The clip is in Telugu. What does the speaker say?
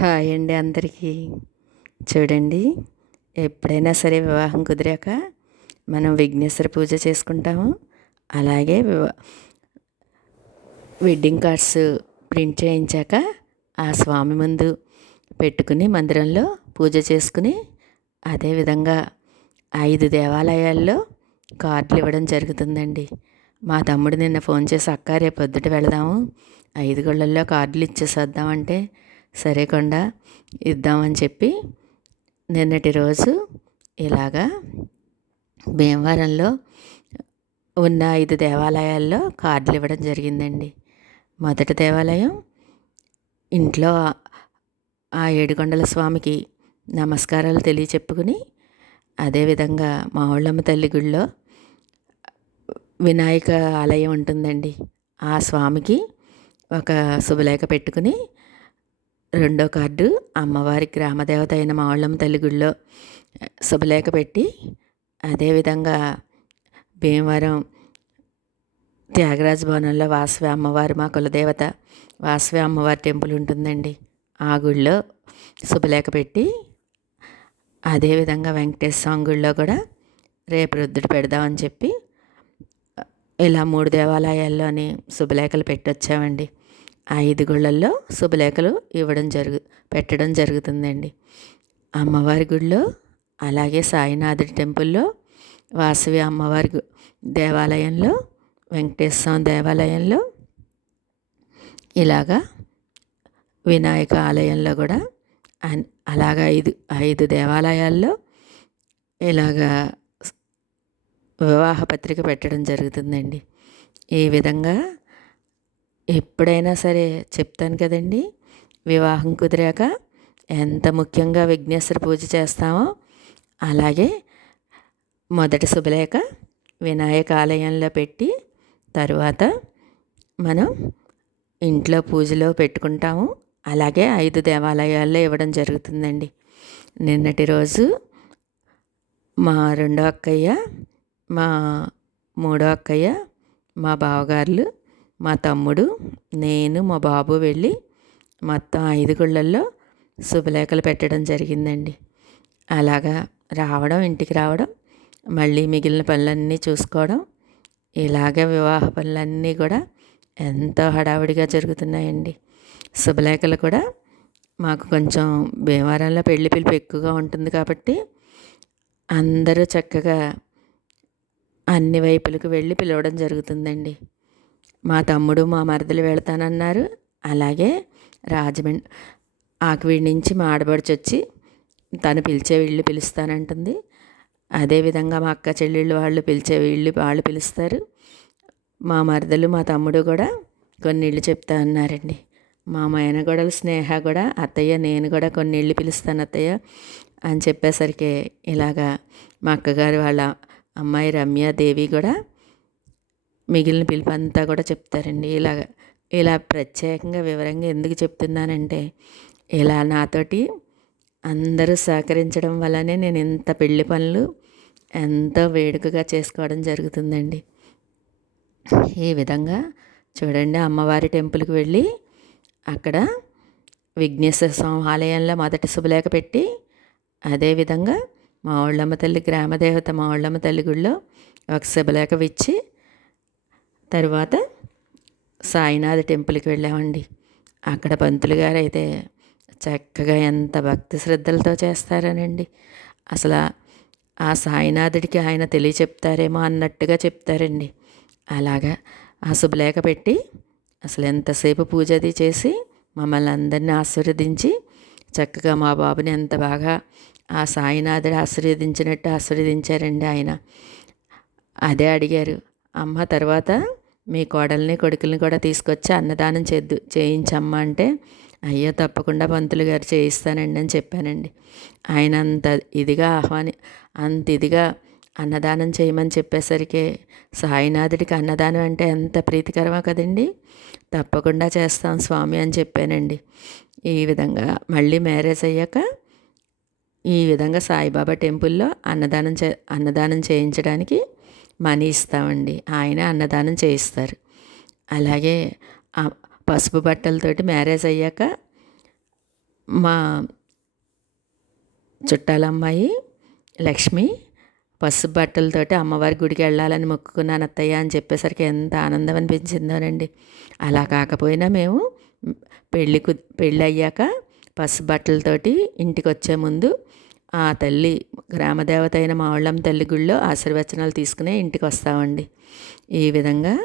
హాయ్ అండి అందరికీ. చూడండి ఎప్పుడైనా సరే వివాహం కుదిరాక మనం విఘ్నేశ్వర పూజ చేసుకుంటాము. అలాగే వివా వెడ్డింగ్ కార్డ్స్ ప్రింట్ చేయించాక ఆ స్వామి ముందు పెట్టుకుని మందిరంలో పూజ చేసుకుని అదేవిధంగా ఐదు దేవాలయాల్లో కార్డులు ఇవ్వడం జరుగుతుందండి. మా తమ్ముడు నిన్న ఫోన్ చేసి అక్క రేపు పొద్దుట వెళదాము. ఐదు గుళ్ళల్లో కార్డులు ఇచ్చేసేద్దామంటే సరే కొండ ఇద్దామని చెప్పి నిన్నటి రోజు ఇలాగా భీమవరంలో ఉన్న ఐదు దేవాలయాల్లో కార్డులు ఇవ్వడం జరిగిందండి. మొదటి దేవాలయం ఇంట్లో ఆ ఏడుకొండల స్వామికి నమస్కారాలు తెలియచెప్పుకుని అదేవిధంగా మా ఊళ్ళమ్మ తల్లి గుడిలో వినాయక ఆలయం ఉంటుందండి. ఆ స్వామికి ఒక శుభలేఖ పెట్టుకుని రెండో కార్డు అమ్మవారి గ్రామదేవత అయిన మావళ్ళమ్మ తల్లిగుళ్ళో శుభలేఖ పెట్టి అదేవిధంగా భీమవరం త్యాగరాజ భవనంలో వాసవి అమ్మవారి మా కులదేవత వాసవి అమ్మవారి టెంపుల్ ఉంటుందండి. ఆ గుడిలో శుభలేఖ పెట్టి అదేవిధంగా వెంకటేశ్వర స్వామి గుడిలో కూడా రేపు రుద్దుడు పెడదామని చెప్పి ఇలా మూడు దేవాలయాల్లోని శుభలేఖలు పెట్టొచ్చామండి. ఐదు గుళ్ళల్లో శుభలేఖలు ఇవ్వడం జరుగు పెట్టడం జరుగుతుందండి. అమ్మవారి గుడిలో అలాగే సాయినాథుడి టెంపుల్లో వాసవి అమ్మవారి దేవాలయంలో వెంకటేశ్వర దేవాలయంలో ఇలాగా వినాయక ఆలయంలో కూడా అలాగ ఐదు ఐదు దేవాలయాల్లో ఇలాగా వివాహ పత్రిక పెట్టడం జరుగుతుందండి. ఈ విధంగా ఎప్పుడైనా సరే చెప్తాను కదండి. వివాహం కుదిరాక ఎంత ముఖ్యంగా విఘ్నేశ్వర పూజ చేస్తామో అలాగే మొదటి శుభలేఖ వినాయక ఆలయంలో పెట్టి తరువాత మనం ఇంట్లో పూజలో పెట్టుకుంటాము. అలాగే ఐదు దేవాలయాల్లో ఇవ్వడం జరుగుతుందండి. నిన్నటి రోజు మా రెండో అక్కయ్య మా మూడో అక్కయ్య మా బావగారులు మా తమ్ముడు నేను మా బాబు వెళ్ళి మొత్తం ఐదు గుళ్ళల్లో శుభలేఖలు పెట్టడం జరిగిందండి. అలాగా రావడం ఇంటికి రావడం మళ్ళీ మిగిలిన పనులన్నీ చూసుకోవడం ఇలాగే వివాహ పనులన్నీ కూడా ఎంతో హడావిడిగా జరుగుతున్నాయండి. శుభలేఖలు కూడా మాకు కొంచెం భీమవరంలో పెళ్ళి పిలుపు ఎక్కువగా ఉంటుంది కాబట్టి అందరూ చక్కగా అన్ని వైపులకు వెళ్ళి పిలవడం జరుగుతుందండి. మా తమ్ముడు మా మరదలు వెళతానన్నారు. అలాగే రాజమండ్రి ఆకువీడి నుంచి మా ఆడబడిచి వచ్చి తను పిలిచే వీళ్ళు పిలుస్తానంటుంది. అదేవిధంగా మా అక్క చెల్లెళ్ళు వాళ్ళు పిలిచే వీళ్ళు వాళ్ళు పిలుస్తారు. మా మరదలు మా తమ్ముడు కూడా కొన్ని ఇళ్ళు చెప్తా అన్నారండి. మా మేనగొడలు స్నేహ కూడా అత్తయ్య నేను కూడా కొన్ని ఇళ్ళు పిలుస్తాను అత్తయ్య అని చెప్పేసరికి ఇలాగా మా అక్కగారు వాళ్ళ అమ్మాయి రమ్య దేవి కూడా మిగిలిన పిలుపు అంతా కూడా చెప్తారండి. ఇలాగ ఇలా ప్రత్యేకంగా వివరంగా ఎందుకు చెప్తున్నానంటే ఇలా నాతోటి అందరూ సహకరించడం వల్లనే నేను ఇంత పెళ్ళి పనులు ఎంతో వేడుకగా చేసుకోవడం జరుగుతుందండి. ఈ విధంగా చూడండి అమ్మవారి టెంపుల్కి వెళ్ళి అక్కడ విఘ్నేశ్వర స్వామి ఆలయంలో మొదటి శుభలేఖ పెట్టి అదేవిధంగా మా ఒళ్ళమ్మ తల్లి గ్రామదేవత మా ఒళ్ళమ్మ తల్లి గుడిలో ఒక శుభలేఖ ఇచ్చి తర్వాత సాయినాథ్ టెంపుల్కి వెళ్ళామండి. అక్కడ పంతులు గారు అయితే చక్కగా ఎంత భక్తి శ్రద్ధలతో చేస్తారనండి. అసలు ఆ సాయినాథుడికి ఆయన తెలియ చెప్తారేమో అన్నట్టుగా చెప్తారండి. అలాగా ఆ శుభలేఖ పెట్టి అసలు ఎంతసేపు పూజ అది చేసి మమ్మల్ని అందరినీ ఆశీర్వదించి చక్కగా మా బాబుని ఎంత బాగా ఆ సాయినాథుడు ఆశీర్వదించినట్టు ఆశీర్వదించారండి ఆయన. అదే అడిగారు. అమ్మ తర్వాత మీ కోడల్ని కొడుకుల్ని కూడా తీసుకొచ్చి అన్నదానం చేద్దు చేయించమ్మా అంటే అయ్యో తప్పకుండా పంతులు గారు చేయిస్తానండి అని చెప్పానండి. ఆయన అంత ఇదిగా ఆహ్వాని అంత ఇదిగా అన్నదానం చేయమని చెప్పేసరికి సాయినాథుడికి అన్నదానం అంటే ఎంత ప్రీతికరమో కదండి. తప్పకుండా చేస్తాం స్వామి అని చెప్పానండి. ఈ విధంగా మళ్ళీ మ్యారేజ్ అయ్యాక ఈ విధంగా సాయిబాబా టెంపుల్లో అన్నదానం చే అన్నదానం చేయించడానికి మనీ ఇస్తామండి ఆయన అన్నదానం చేయిస్తారు. అలాగే పసుపు బట్టలతోటి మ్యారేజ్ అయ్యాక మా చుట్టాలమ్మాయి లక్ష్మి పసుపు బట్టలతోటి అమ్మవారి గుడికి వెళ్ళాలని మొక్కుకున్నాను అత్తయ్య అని చెప్పేసరికి ఎంత ఆనందం అనిపించిందోనండి. అలా కాకపోయినా మేము పెళ్ళి కు పెళ్ళి అయ్యాక పసుపు బట్టలతోటి ఇంటికి వచ్చే ముందు ఆ తల్లి గ్రామదేవత అయిన మా తల్లి గుళ్ళో ఆశీర్వచనాలు తీసుకునే ఇంటికి వస్తామండి. ఈ విధంగా